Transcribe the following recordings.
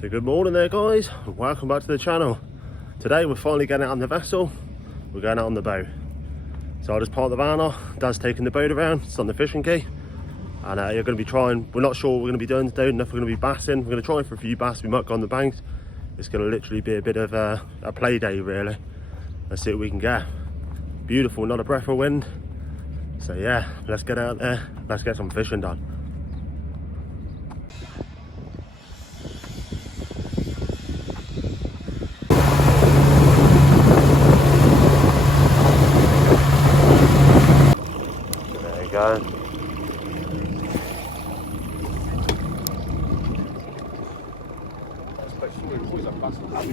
So good morning there guys, welcome back to the channel. Today we're finally getting out on the vessel, we're going out on the boat. So I just parked the van off, Dad's taking the boat around, it's on the fishing quay. And you're going to be trying, we're not sure what we're going to be doing today, enough we're going to be bassing. We're going to try for a few bass, we might go on the banks. It's going to literally be a bit of a play day really. Let's see what we can get. Beautiful, not a breath of wind. So yeah, let's get out there, let's get some fishing done. There you go.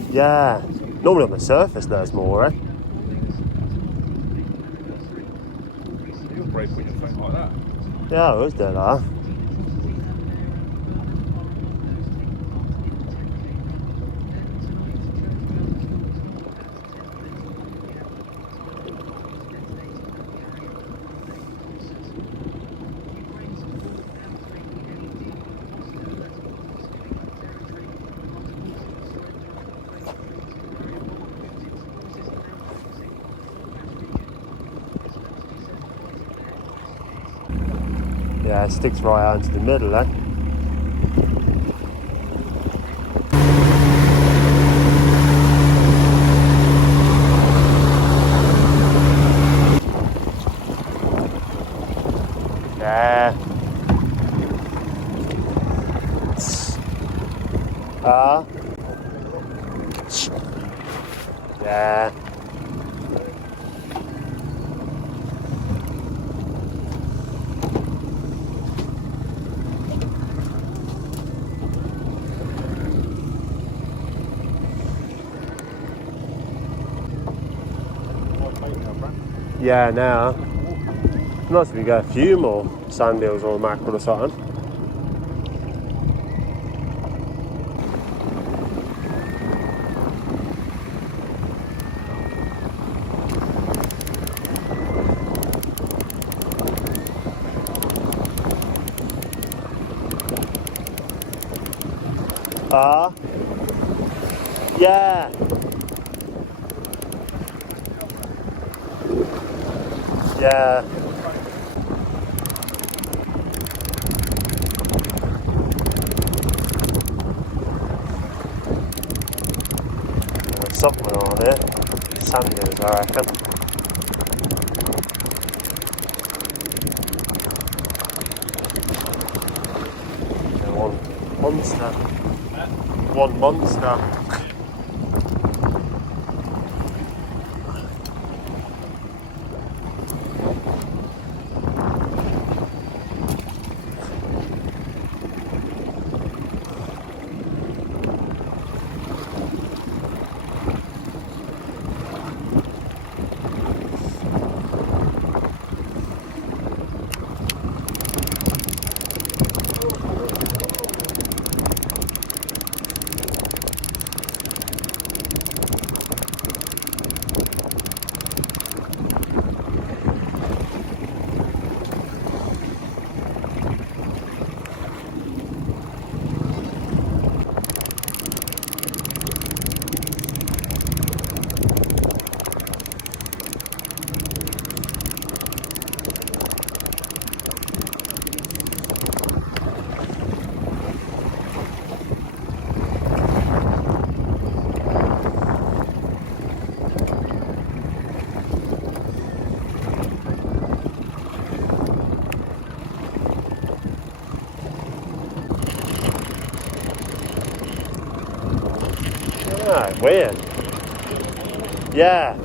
Yeah, normally on the surface there's more, eh? You're brave when you're something like that. Yeah, I was doing that. Yeah, it sticks right out into the middle, eh? Yeah. Yeah. Yeah, now. Nice if we get a few more sand eels or mackerel or something. Yeah. Yeah. There's something on here. Sand eels, I reckon. One monster. One monster. Ah, weird. Yeah.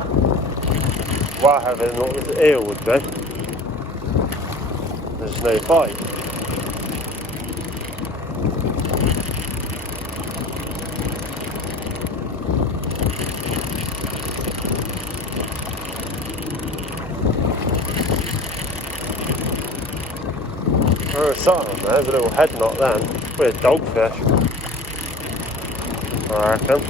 What I haven't thought the eel would be. There's no bite. There was something on there, there's a little head knot then. Weird dogfish, I reckon.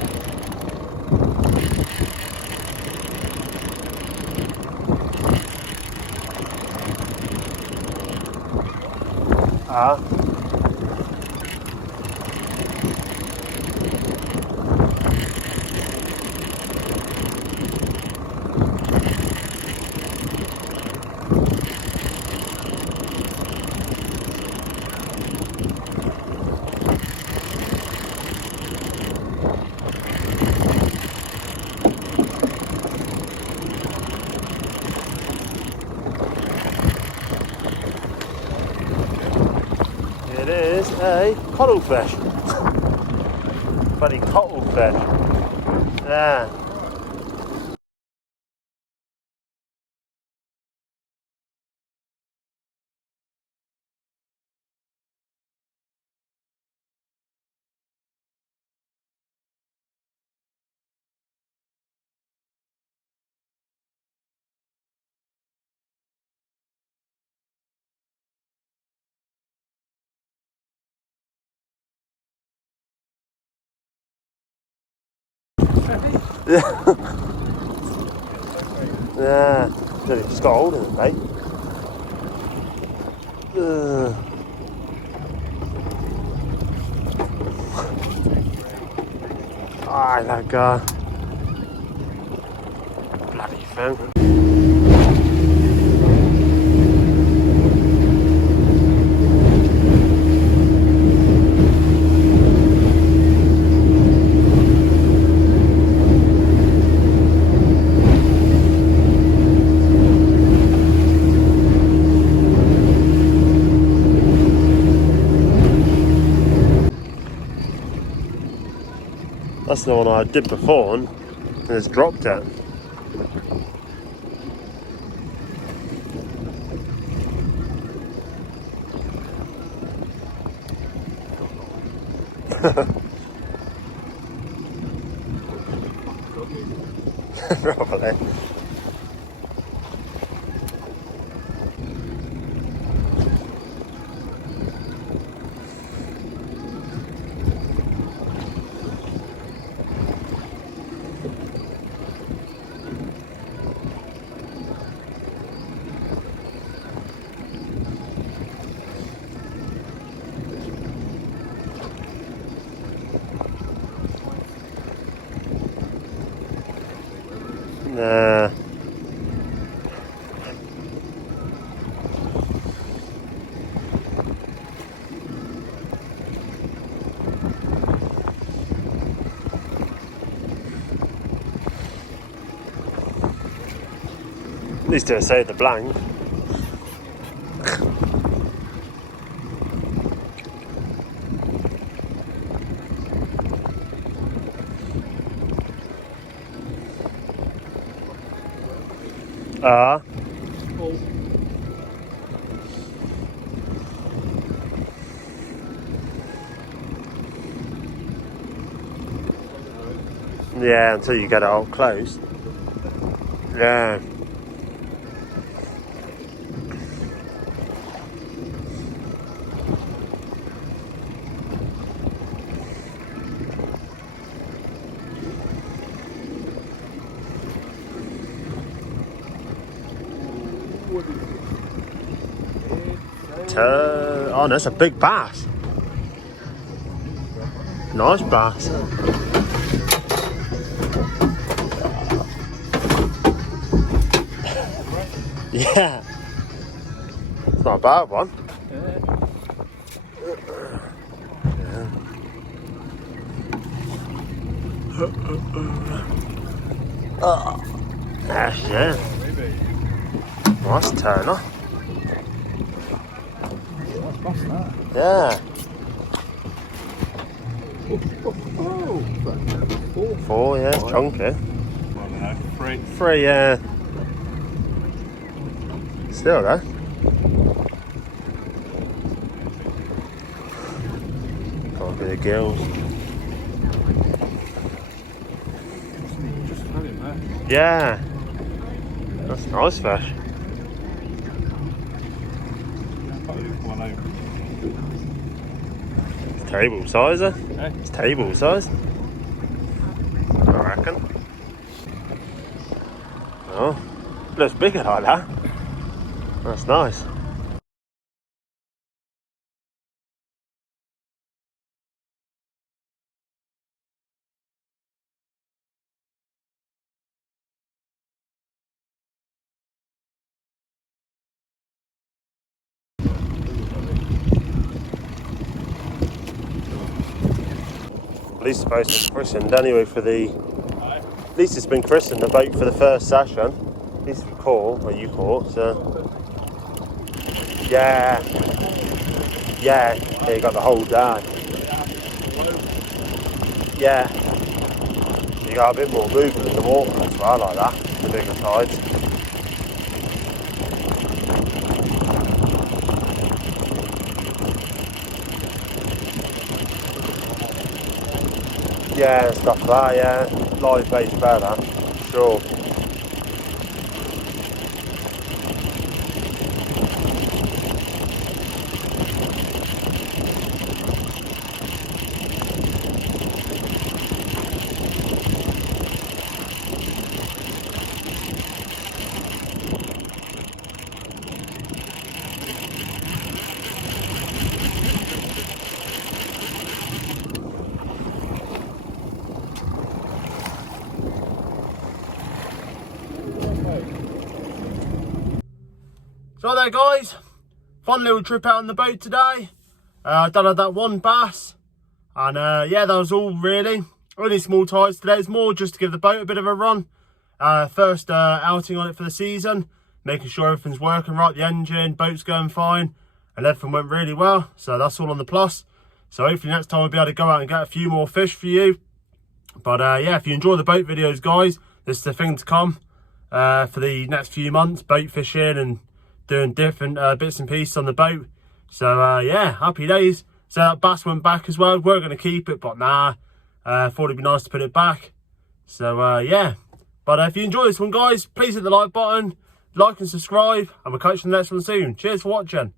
Hey, cuttlefish. Bloody cuttlefish. Yeah. Yeah. Really just got hold of it, mate. Ah, that guy. Bloody thing. That's the one I did before and it's dropped it. Probably. Nah. At least to say the blank. Yeah, until you get it all close. Yeah. Oh, that's a big bass. Nice bass. Yeah. It's not a bad one. Yes, yeah. Nice turner. Yeah. Four, yeah, it's chunky. I don't know, three. Three, yeah. Still though. Can't be the gills. Just had him there. Yeah. That's a nice fish. It's table size, eh? It's table size. I reckon. Oh, looks bigger like that. That's nice. At least supposed to be christened anyway for the. At least it's been christened the boat for the first session. At least we caught, or you caught, so. Yeah. Yeah, you got the whole down. Yeah, you got a bit more movement in the water as well, like that, the bigger tides. Yeah, stuff like that, yeah. Live bait's better, sure. So there guys, fun little trip out on the boat today. Done had that one bass, and yeah, that was all really. Only small tides today. It's more just to give the boat a bit of a run. First outing on it for the season, making sure everything's working right, the engine, boat's going fine, and everything went really well. So that's all on the plus. So hopefully next time we'll be able to go out and get a few more fish for you. But yeah, if you enjoy the boat videos, guys, this is the thing to come for the next few months, boat fishing and doing different bits and pieces on the boat. So yeah, happy days. So that bass went back as well. We're going to keep it, but nah, thought it'd be nice to put it back. So yeah, but if you enjoy this one, guys, please hit the like button, like and subscribe, and we'll catch you in the next one soon. Cheers for watching.